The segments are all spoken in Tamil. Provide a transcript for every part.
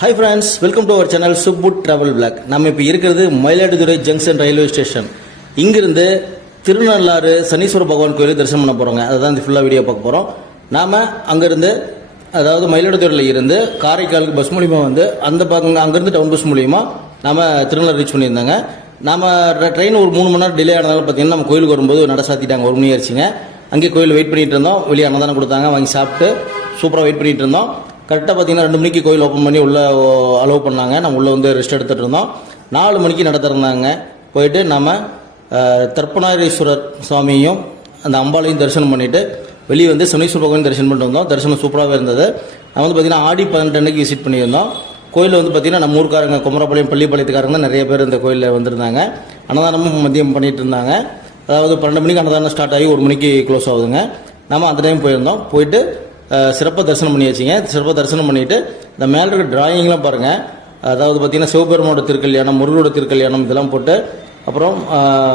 Hi friends, welcome to our channel Subbu Travel Vlog. நம்ம இப்போ இருக்கிறது மயிலாடுதுறை ஜங்ஷன் ரயில்வே ஸ்டேஷன். இங்கிருந்து திருநள்ளாறு சனீஸ்வர பகவான் கோயில் தரிசனம் பண்ண போறோங்க. அதுதான் இந்த ஃபுல்லா வீடியோ பார்க்க போறோம். நாம அங்கிருந்து அதாவது மயிலாடுதுறையில இருந்து காரைக்காலுக்கு பஸ் மூலியமா வந்து அந்த அங்கிருந்து டவுன் பஸ் மூலியமா நாம திருநள்ளாறு ரீச் பண்ணியிருந்தாங்க. நாம ட்ரெயின் ஒரு 3 மணி நேரம் டிலே ஆனதால பார்த்தீங்கன்னா நம்ம கோயிலுக்கு வரும்போது நட சாத்திட்டாங்க, 1 மணி ஆயிடுச்சுங்க. அங்கே கோயில் வெயிட் பண்ணிட்டு இருந்தோம். வெளியே அன்னதானம் கொடுத்தாங்க, வாங்கி சாப்பிட்டு சூப்பராக வெயிட் பண்ணிட்டு இருந்தோம். கரெக்டாக பார்த்தீங்கன்னா 2 மணிக்கு கோயில் ஓப்பன் பண்ணி உள்ளே அலோவ் பண்ணாங்க. நம்ம உள்ளே வந்து ரெஸ்ட் எடுத்துகிட்டு இருந்தோம். 4 மணிக்கு நட திறந்தாங்க. போயிட்டு நம்ம தர்ப்பணாரீஸ்வரர் சுவாமியும் அந்த அம்பாளையும் தரிசனம் பண்ணிவிட்டு வெளியே வந்து சனீஸ்வர பகவான் தரிசனம் பண்ணிட்டு வந்தோம். தரிசனம் சூப்பராகவே இருந்தது. நம்ம வந்து பார்த்தீங்கன்னா ஆடி 12 அன்னைக்கு விசிட் பண்ணியிருந்தோம். கோயிலில் வந்து பார்த்தீங்கன்னா நம்ம ஊருக்காரங்க குமரப்பாளையம் பள்ளிப்பாளையத்துக்காரங்க நிறைய பேர் இந்த கோயிலில் வந்திருந்தாங்க. அன்னதானமும் மதியம் பண்ணிட்டு இருந்தாங்க. அதாவது 12 மணிக்கு அன்னதானம் ஸ்டார்ட் ஆகி 1 மணிக்கு க்ளோஸ் ஆகுதுங்க. நம்ம அந்த டைம் போயிருந்தோம். போயிட்டு சிறப்பாக தரிசனம் பண்ணி வச்சிங்க. சிறப்பாக தரிசனம் பண்ணிவிட்டு இந்த மேலே இருக்க டிராயிங்லாம் பாருங்கள். அதாவது பார்த்தீங்கன்னா சிவபெருமானோட திருக்கல்யாணம், முருகனோட திருக்கல்யாணம் இதெல்லாம் போட்டு, அப்புறம்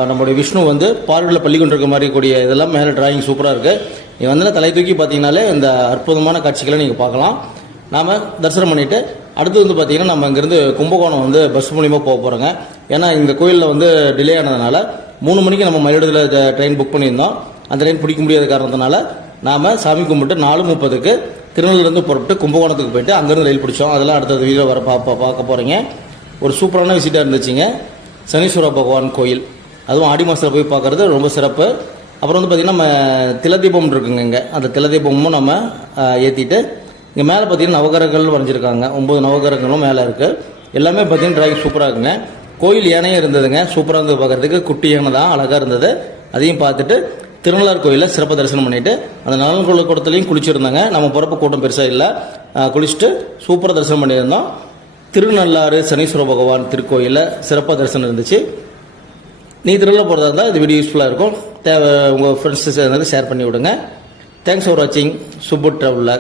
நம்மளுடைய விஷ்ணு வந்து பார்வையில் பள்ளி கொண்டிருக்க மாதிரி கூடிய இதெல்லாம் மேலே டிராயிங் சூப்பராக இருக்குது. நீங்கள் வந்து தலை தூக்கி பார்த்தீங்கனாலே இந்த அற்புதமான காட்சிகளை நீங்கள் பார்க்கலாம். நாம் தரிசனம் பண்ணிவிட்டு அடுத்து வந்து பார்த்தீங்கன்னா நம்ம இங்கேருந்து கும்பகோணம் வந்து பஸ் மூலிமா போக போகிறோங்க. ஏன்னா இந்த கோயிலில் வந்து டிலே ஆனதுனால 3 மணிக்கு நம்ம மயிலாடுதுறையில் ட்ரெயின் புக் பண்ணியிருந்தோம். அந்த ட்ரெயின் பிடிக்க முடியாத காரணத்தினால நாம் சாமி கும்பிட்டு 4:30க்கு திருநெல்வேலியிலேருந்து புறப்பட்டு கும்பகோணத்துக்கு போயிட்டு அங்கேருந்து ரயில் பிடிச்சோம். அதெல்லாம் அடுத்தது வீடியோ வர பார்க்க போகிறீங்க. ஒரு சூப்பரான விசிட்டாக இருந்துச்சுங்க சனீஸ்வர பகவான் கோயில். அதுவும் ஆடி மாதத்தில் போய் பார்க்குறது ரொம்ப சிறப்பு. அப்புறம் வந்து பார்த்திங்கன்னா நம்ம திலதீபம் இருக்குங்க. இங்கே அந்த திலதீபமும் நம்ம ஏற்றிட்டு இங்கே மேலே பார்த்திங்கன்னா நவகிரகங்கள் வரைஞ்சிருக்காங்க. 9 நவகிரகங்களும் மேலே இருக்குது. எல்லாமே பார்த்திங்கன்னா டிராயிங் சூப்பராக இருக்குங்க. கோயில் யானையும் இருந்ததுங்க. சூப்பராக இருந்தது பார்க்குறதுக்கு. குட்டி யானை தான், அழகாக இருந்தது. அதையும் பார்த்துட்டு திருநள்ளாறு கோயிலில் சிறப்பாக தரிசனம் பண்ணிவிட்டு அந்த நலன்குள்ள கூடத்துலையும் குளிச்சுருந்தாங்க. நம்ம போகிறப்ப கூட்டம் பெருசாக இல்லை. குளிச்சுட்டு சூப்பராக தரிசனம் பண்ணியிருந்தோம். திருநள்ளாறு சனீஸ்வர பகவான் திருக்கோயிலில் சிறப்பாக தரிசனம் இருந்துச்சு. நீ திருநெல்வேலி போகிறதா இருந்தால் இது வீடியோ யூஸ்ஃபுல்லாக இருக்கும். உங்கள் ஃப்ரெண்ட்ஸு ஷேர் பண்ணி விடுங்க. தேங்க்ஸ் ஃபார் வாட்சிங் சுப்பு ட்ராவல்.